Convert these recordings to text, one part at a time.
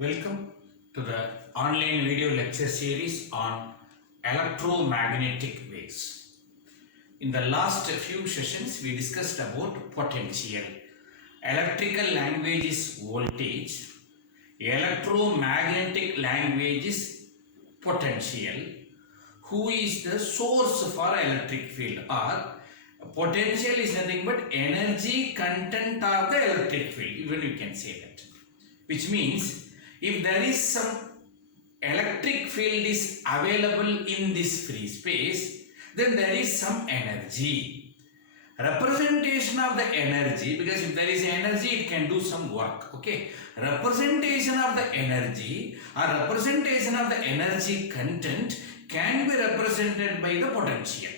Welcome to the online video lecture series on electromagnetic waves. In the last few sessions, we discussed about potential. Electrical language is voltage. Electromagnetic language is potential. Who is the source for electric field? Or potential is nothing but energy content of the electric field. Even you can say that. Which means if there is some electric field is available in this free space, then there is some energy. Representation of the energy, because if there is energy, it can do some work. Okay. Representation of the energy or representation of the energy content can be represented by the potential.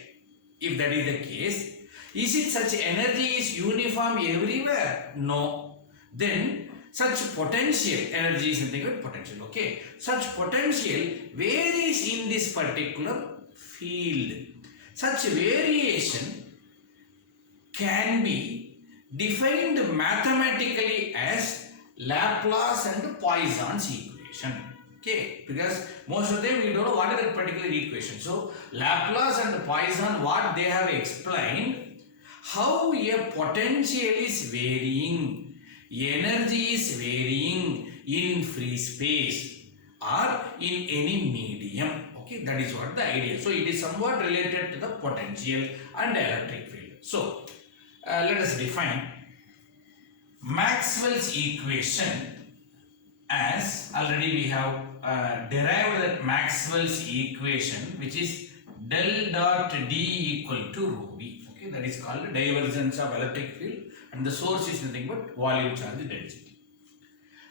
If that is the case, is it such energy is uniform everywhere? No. Then such potential, energy is nothing but potential, okay? Such potential varies in this particular field. Such variation can be defined mathematically as Laplace and Poisson's equation, okay? Because most of them we don't know what is that particular equation. So Laplace and Poisson, what they have explained, how a potential is varying, energy is varying in free space or in any medium. Okay, that is what the idea. So it is somewhat related to the potential and electric field. So let us define Maxwell's equation as already we have derived that Maxwell's equation, which is del dot D equal to rho V. Okay, that is called the divergence of electric field, and the source is nothing but volume charge density.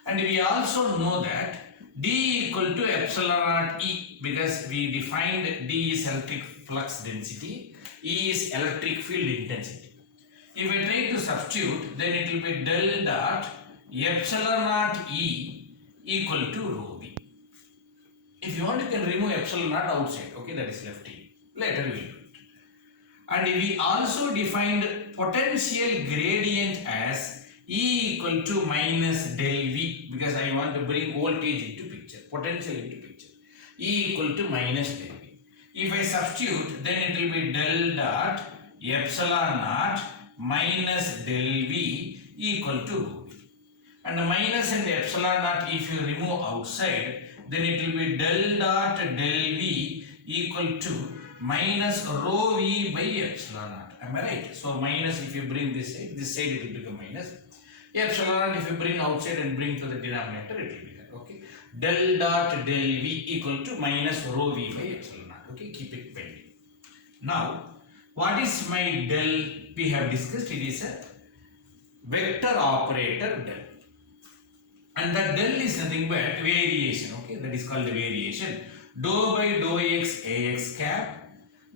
And we also know that D equal to epsilon naught E, because we defined D is electric flux density, E is electric field intensity. If I try to substitute, then it will be del dot epsilon naught E equal to rho V. If you want, you can remove epsilon naught outside. Okay, that is left E. Later we will do it. And we also defined potential gradient as E equal to minus del V, because I want to bring voltage into picture, potential into picture. E equal to minus del V. If I substitute, then it will be del dot epsilon naught minus del V equal to rho V. And the minus and the epsilon naught, if you remove outside, then it will be del dot del V equal to minus rho V by epsilon naught. Am I right? So minus, if you bring this side it will become minus. Epsilon naught, if you bring outside and bring to the denominator, it will become, okay. Del dot del V equal to minus rho V by epsilon naught. Okay, keep it pending. Now, what is my del? We have discussed, it is a vector operator del. And the del is nothing but variation, okay, that is called the variation. Dou by dou x ax cap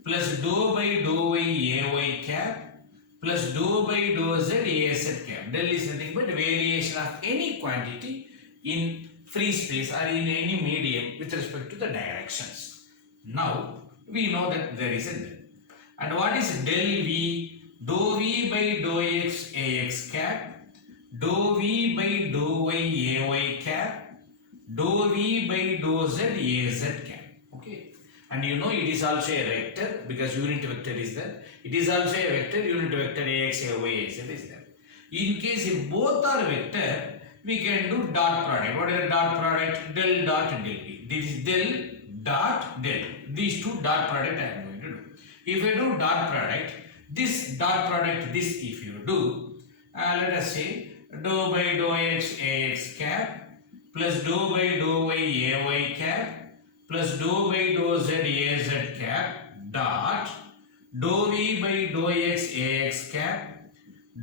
plus dou by dou y ay cap plus dou by dou z az cap. Del is nothing but variation of any quantity in free space or in any medium with respect to the directions. Now we know that there is a del. And what is del v? Dou v by dou x ax cap, dou v by dou y ay cap, dou v by dou z az cap. Okay, and you know it is also a vector because unit vector is there. It is also a vector, unit vector ax, ay, az is there. In case if both are vector, we can do dot product. What is the dot product? Del dot del v. This is del dot del. These two dot product I am going to do. If I do dot product, this dot product, this if you do, let us say dou by dou x ax cap plus dou by dou y ay cap plus dou by dou z az cap dot dou v by dou x ax cap,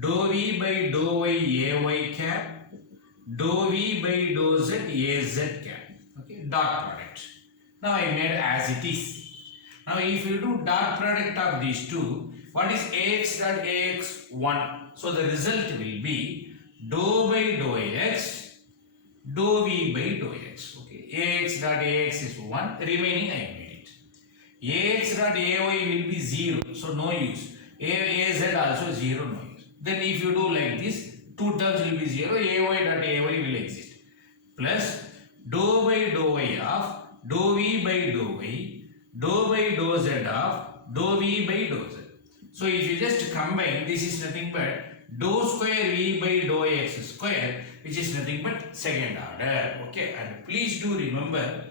dou v by dou y ay cap, dou v by dou z az cap. Okay, dot product. Now I made as it is. Now if you do dot product of these two, what is ax dot ax? 1. So the result will be dou by dou x, dou v by dou x. Okay, ax dot ax is 1, remaining I made it. Ax dot ay will be 0, so no use. Az also 0, no use. Then if you do like this, two terms will be 0, ay dot ay will exist. Plus dou y of dou v by dou y, dou by dou z of dou v by dou z. So if you just combine, this is nothing but dou square v by dou x square, which is nothing but second order. Okay, and please do remember,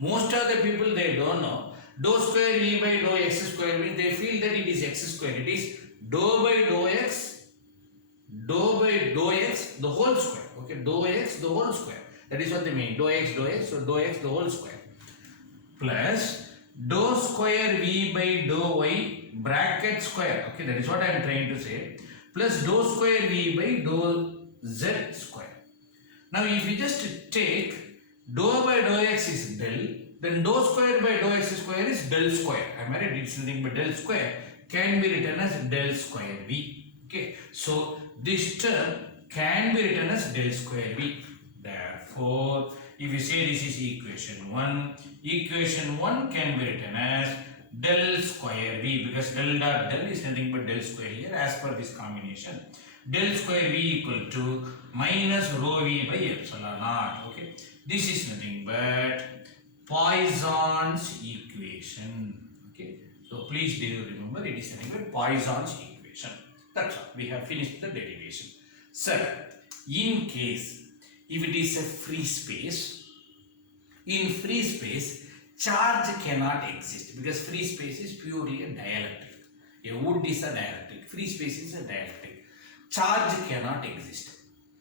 most of the people they don't know dou square v by dou x square means they feel that it is x square. It is dou by dou x, dou by dou x the whole square. Okay, dou x the whole square. That is what they mean. Dou x, so dou x the whole square plus dou square v by dou y bracket square. Okay, that is what I am trying to say. Plus dou square v by dou z square. Now if you just take dou by dou x is del, then dou square by dou x square is del square. Am I right? It's nothing but del square can be written as del square v. Okay, so this term can be written as del square v. Therefore, if you say this is equation 1 can be written as del square v, because del dot del is nothing but del square here as per this combination. Del square v equal to minus rho v by epsilon naught. Okay, this is nothing but Poisson's equation. Okay, so please do remember it is nothing but Poisson's equation. That's all. We have finished the derivation. Sir, in case if it is a free space, in free space charge cannot exist because free space is purely a dielectric. A wood is a dielectric. Free space is a dielectric. Charge cannot exist.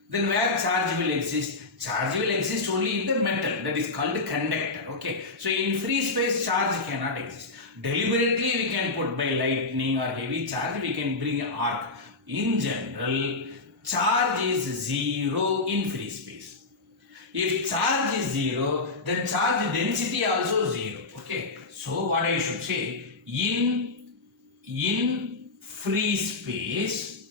Then where charge will exist? Charge will exist only in the metal, that is called conductor. Okay, so in free space charge cannot exist. Deliberately we can put by lightning or heavy charge, we can bring an arc. In general, charge is zero in free space. If charge is zero, then charge density also zero. Okay, so what I should say, in free space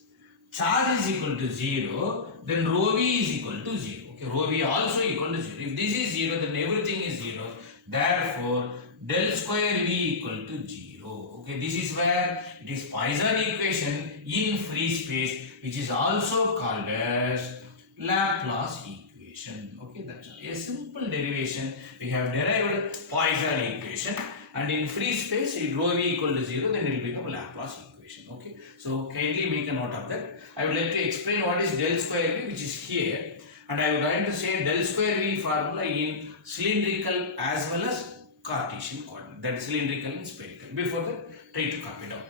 charge is equal to 0, then rho v is equal to 0. Okay, rho v also equal to 0. If this is 0, then everything is 0. Therefore, del square v equal to 0. Okay, this is where it is Poisson equation in free space, which is also called as Laplace equation. Okay, that's a simple derivation. We have derived Poisson equation, and in free space, if rho v equal to 0, then it will become Laplace equation. Okay, so kindly make a note of that. I would like to explain what is del square v, which is here, and I would like to say del square v formula in cylindrical as well as Cartesian coordinate, that is cylindrical and spherical. Before that, try to copy down.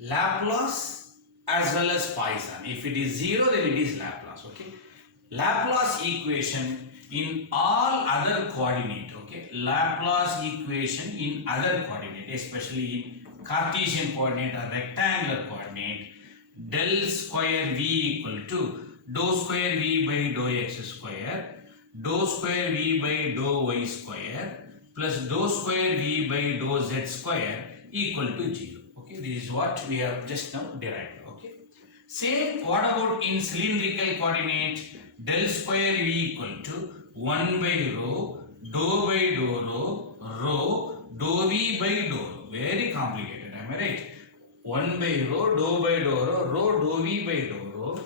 Laplace as well as Poisson. If it is 0, then it is Laplace. Okay, Laplace equation in all other coordinate. Okay, Laplace equation in other coordinate, especially in Cartesian coordinate or rectangular coordinate, del square v equal to dou square v by dou x square, dou square v by dou y square plus dou square v by dou z square equal to 0. Okay, this is what we have just now derived. Okay, same what about in cylindrical coordinate, del square v equal to 1 by rho dou by dou rho dou v by dou rho. Very complicated, am I right? 1 by rho dou by dou rho dou v by dou rho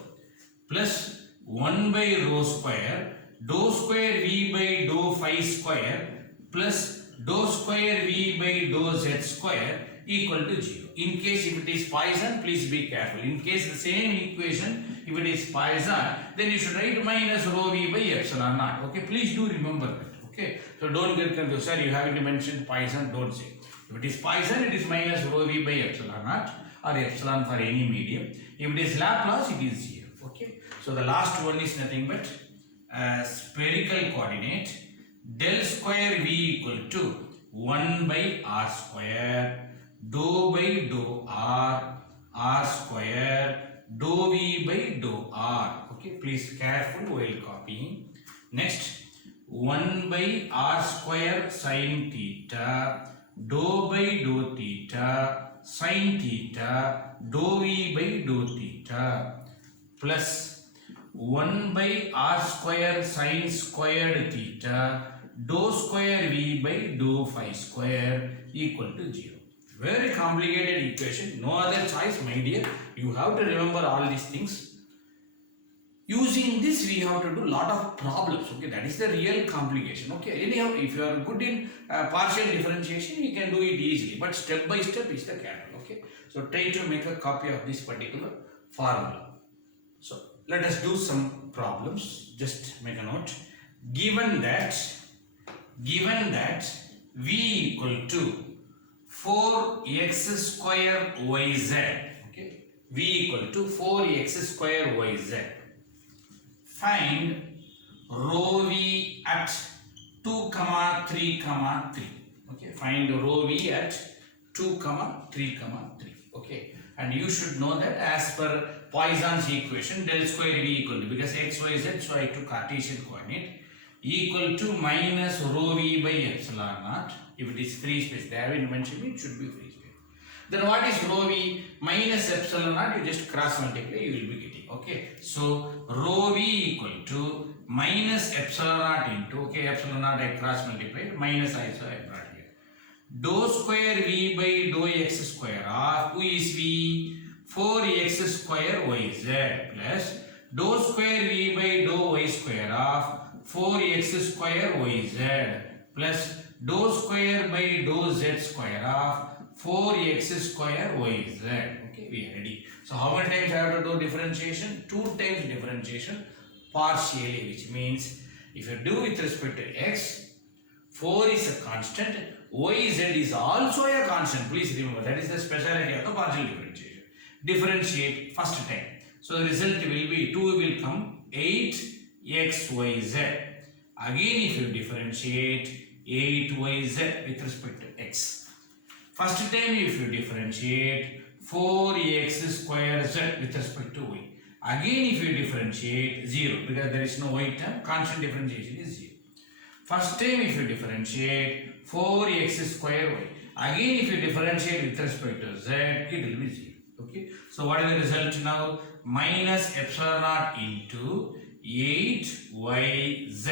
plus 1 by rho square dou square v by dou phi square plus dou square v by dou z square equal to 0. In case if it is Poisson, please be careful. In case the same equation, if it is Poisson, then you should write minus rho v by epsilon naught. Okay, please do remember that. Okay, so don't get confused. Sir, you haven't mentioned Poisson, don't say. If it is Poisson, it is minus rho v by epsilon naught or epsilon for any medium. If it is Laplace, it is 0. Okay, so the last one is nothing but spherical coordinate, del square v equal to 1 by r square dou by dou r square dou v by dou r. Okay, please careful while copying. Next, 1 by r square sin theta dou by dou theta sin theta dou v by dou theta plus 1 by r square sin squared theta dou square v by dou phi square equal to 0. Very complicated equation. No other choice, my dear. You have to remember all these things. Using this, we have to do lot of problems. Okay, that is the real complication. Okay, anyhow, if you are good in partial differentiation, you can do it easily. But step by step is the careful. Okay, so try to make a copy of this particular formula. So let us do some problems. Just make a note. Given that v equal to 4x square yz. Okay, v equal to 4x square yz. Find rho v at 2, 3, 3. Okay, find rho v at 2, 3, 3. Okay, and you should know that as per Poisson's equation, del square v equal to, because x, y, z, so I took Cartesian coordinate, equal to minus rho v by epsilon naught. If it is free space, they haven't mentioned it should be free space. Then what is rho v minus epsilon naught? You just cross multiply, you will be getting. Okay, so rho v equal to minus epsilon naught into, okay, epsilon naught I cross multiplied, minus I, so I brought here. Dou square v by dou x square of, who is v? 4x square yz plus dou square v by dou y square of 4x square yz plus dou square by dou z square of 4x square yz. Okay, we are ready. So how many times I have to do differentiation? 2 times differentiation partially, which means if you do with respect to x, 4 is a constant, yz is also a constant. Please remember, that is the speciality of the partial differentiation. Differentiate first time. So the result will be 2 will come 8xyz. Again, if you differentiate 8yz with respect to x. First time if you differentiate 4x square z with respect to y. Again if you differentiate 0, because there is no y term, constant differentiation is 0. First time if you differentiate 4x square y. Again if you differentiate with respect to z, it will be 0. Okay, so what is the result now? Minus epsilon naught into 8yz.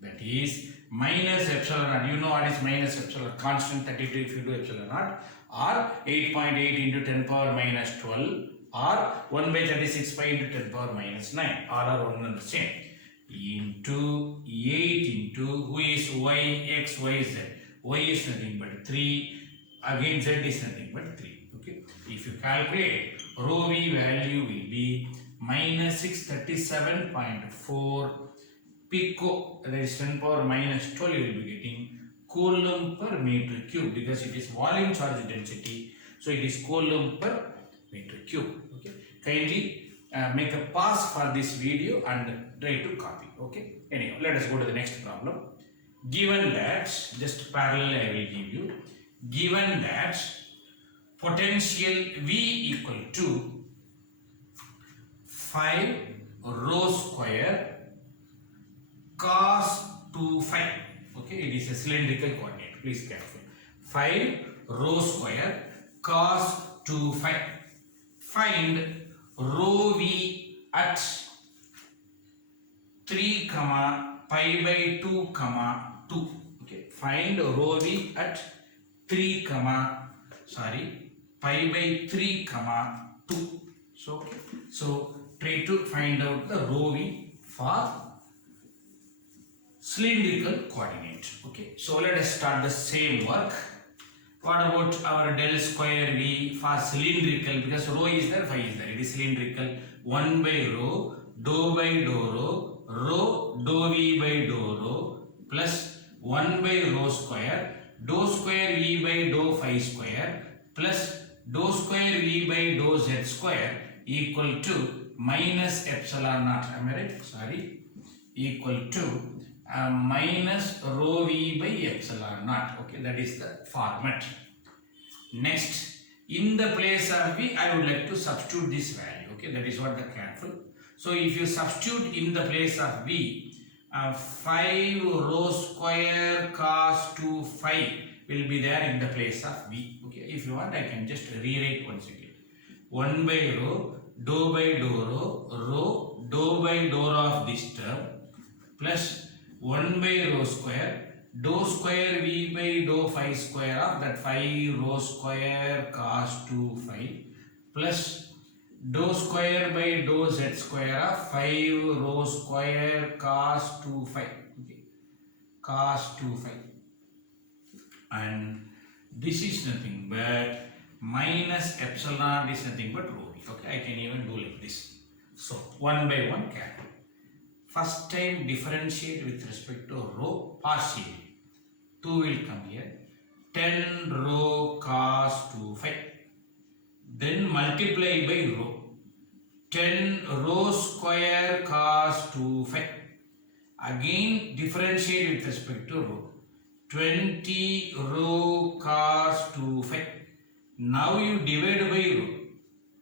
That is minus epsilon naught. You know what is minus epsilon? Constant 32 if you do epsilon naught, or 8.8 into 10 power minus 12, or 1 by 36 pi into 10 power minus 9, all are one and the same. Into 8 into, who is y, x, y, z. Y is nothing but 3. Again z is nothing but 3. Okay, if you calculate, rho v value will be minus 637.4 pico, that is 10 power minus 12, you will be getting coulomb per meter cube, because it is volume charge density, so it is coulomb per meter cube. Okay, kindly make a pause for this video and try to copy. Okay, anyhow, let us go to the next problem. Given that, just parallel I will give you, given that potential V equal to 5 rho square cos 2 phi. Okay, it is a cylindrical coordinate. Please careful. 5 rho square cos 2 phi. Find rho v at 3, pi by 2, 2. Okay, find rho v at 3, pi by 3, 2. So, okay. So try to find out the rho v for cylindrical coordinate. Okay. So let us start the same work. What about our del square v for cylindrical? Because rho is there, phi is there. It is cylindrical. 1 by rho, dou by dou rho, rho dou v by dou rho plus 1 by rho square, dou square v by dou phi square plus dou square v by dou z square equal to minus epsilon naught. Am I right? Sorry. Equal to minus rho v by epsilon naught. Okay, that is the format. Next, in the place of v, I would like to substitute this value. Okay, that is what the careful. So if you substitute in the place of v, 5 rho square cos 2 phi will be there in the place of v. Okay, if you want, I can just rewrite once again. 1 by rho, dou by dou rho, rho dou by dou rho of this term plus 1 by rho square, dou square v by dou phi square of that 5 rho square cos 2 phi plus dou square by dou z square of 5 rho square cos 2 phi. Okay, cos 2 phi, and this is nothing but minus epsilon is nothing but rho v. Okay, I can even do like this. So one by one calculate. First time differentiate with respect to rho partially. 2 will come here. 10 rho cos 2 phi. Then multiply by rho. 10 rho square cos 2 phi. Again differentiate with respect to rho. 20 rho cos 2 phi. Now you divide by rho.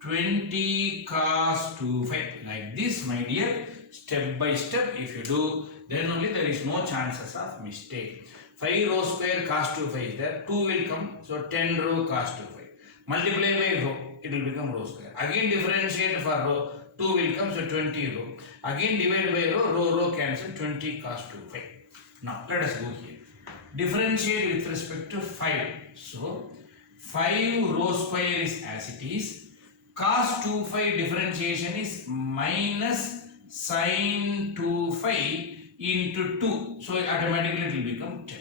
20 cos 2 phi. Like this, my dear, step by step if you do, then only there is no chances of mistake. 5 rho square cos 2 phi is there. 2 will come. So 10 rho cos 2 phi. Multiply by rho. It will become rho square. Again differentiate for rho. 2 will come. So 20 rho. Again divide by rho. Rho cancel. 20 cos 2 phi. Now let us go here. Differentiate with respect to 5. So 5 rho square is as it is. Cos 2 phi differentiation is minus sin 2 phi into 2. So automatically it will become 10.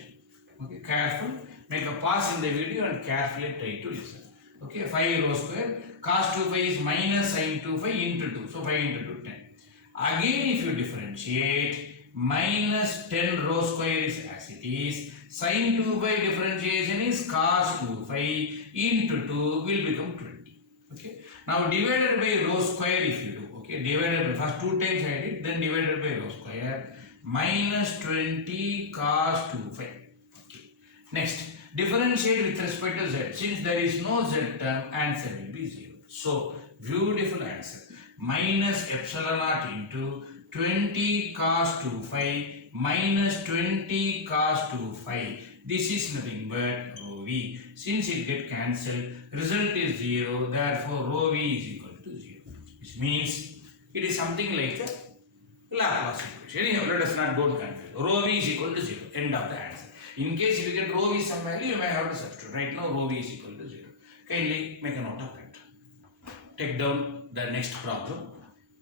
Okay, careful. Make a pause in the video and carefully try to listen. Okay, 5 rho square. Cos 2 phi is minus sin 2 phi into 2. So 5 into 2, 10. Again if you differentiate, minus 10 rho square is as it is. Sin 2 phi differentiation is cos 2 phi into 2 will become 20. Okay. Now divided by rho square if you do. Okay. Divided by first 2 times I did, then divided by rho square. Minus 20 cos 2 phi. Okay. Next, differentiate with respect to z. Since there is no z term, answer will be 0. So, beautiful answer. Minus epsilon naught into 20 cos 2 phi minus 20 cos 2 phi. This is nothing but rho v. Since it get cancelled, result is 0. Therefore, rho v is equal to 0. Which means it is something like a Laplace equation. Anyhow, let us not go confused. Rho v is equal to 0. End of the answer. In case if you get rho v some value, you may have to substitute. Right now, rho v is equal to 0. Kindly make a note of it. Take down the next problem.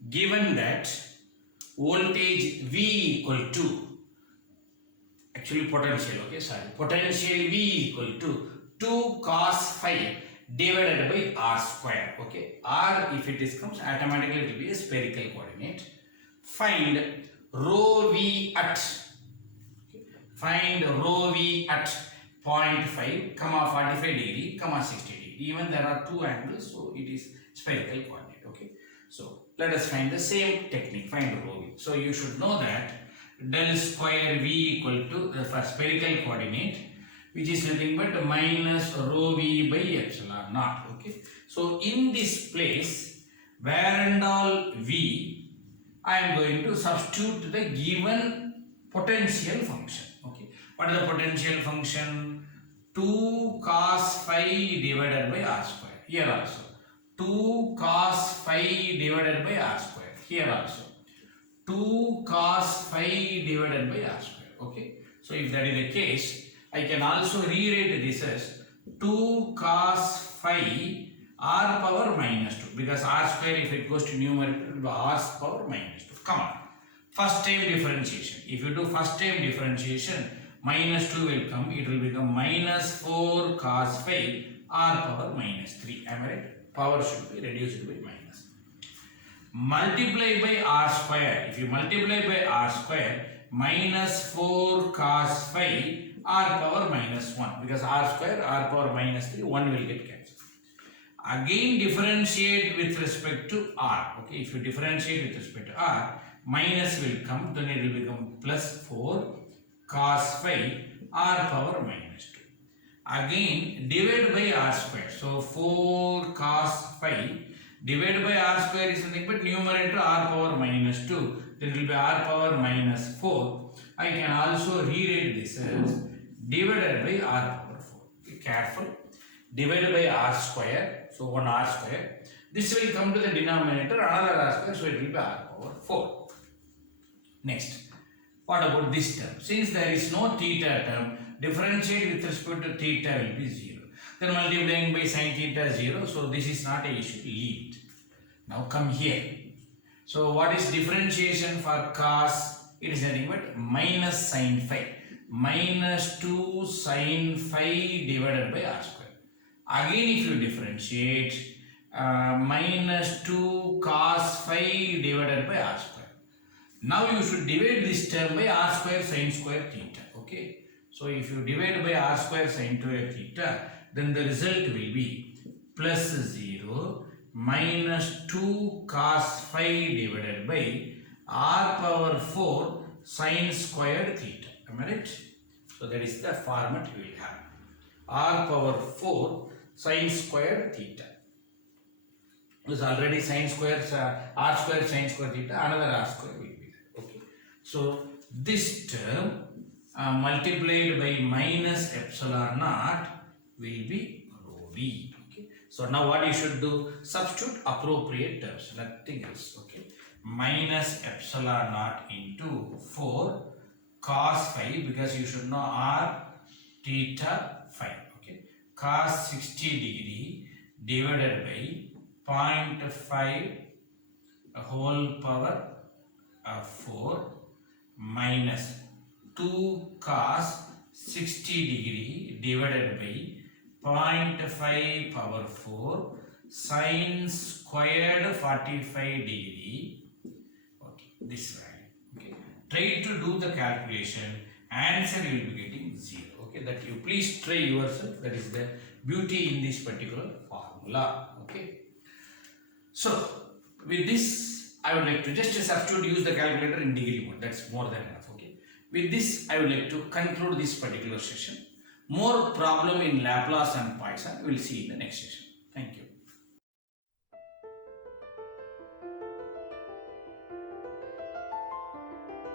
Given that voltage V equal to, actually potential, okay, sorry, potential V equal to 2 cos phi divided by r square, okay. R, if it is comes, automatically it will be a spherical coordinate. Find rho V at, okay, find rho V at 0.5, comma 45 degree, comma 60 degree. Even there are two angles, so it is spherical coordinate, okay. So let us find the same technique, find rho v. So you should know that del square v equal to the first spherical coordinate, which is nothing but minus rho v by epsilon naught, okay. So in this place, where and all v, I am going to substitute the given potential function, okay. What is the potential function? 2 cos phi divided by r square. Here also 2 cos phi divided by r square. Here also 2 cos phi divided by r square. Okay. So if that is the case, I can also rewrite this as 2 cos phi r power minus 2, because r square, if it goes to numerator, it will be r power minus 2. Come on. First time differentiation. If you do first time differentiation, minus 2 will come. It will become minus 4 cos phi r power minus 3. Am I right? Power should be reduced by minus. Multiply by r square. If you multiply by r square, minus 4 cos phi r power minus 1, because r square, r power minus 3, 1 will get cancelled. Again differentiate with respect to r. Okay, if you differentiate with respect to r, minus will come, then it will become plus 4 cos phi r power minus 2. Again divide by r square. So 4 cos phi divided by r square is nothing but numerator r power minus 2. Then it will be r power minus 4. I can also rewrite this as divided by r power 4. Be careful. Divided by r square. So 1 r square. This will come to the denominator, another r square. So it will be r power 4. Next. What about this term? Since there is no theta term, differentiate with respect to theta will be 0. Then multiplying by sin theta 0. So this is not an issue. Leave it. Now come here. So what is differentiation for cos? It is nothing but minus sin phi. Minus 2 sin phi divided by r square. Again if you differentiate, minus 2 cos phi divided by r square. Now you should divide this term by r square sin square theta. Okay. So if you divide by r square sin square theta, then the result will be plus 0 minus 2 cos phi divided by r power 4 sin squared theta. Am I right? So that is the format we will have. R power 4 sin squared theta. Because already sin square, r square sin square theta, another r square will be there. Okay. So this term multiplied by minus epsilon naught will be rho v. Okay. So now what you should do? Substitute appropriate terms, nothing else. Okay. Minus epsilon naught into 4 cos phi, because you should know r theta phi. Okay. Cos 60 degree divided by 0.5 whole power of 4 minus 2 cos 60 degree divided by 0.5 power 4 sin squared 45 degree. Okay, this value. Okay, try to do the calculation. Answer you will be getting 0. Okay, that you please try yourself. That is the beauty in this particular formula. Okay. So with this, I would like to just substitute, use the calculator in degree mode. That's more than enough. Okay. With this, I would like to conclude this particular session. More problem in Laplace and Poisson we will see in the next session. Thank you.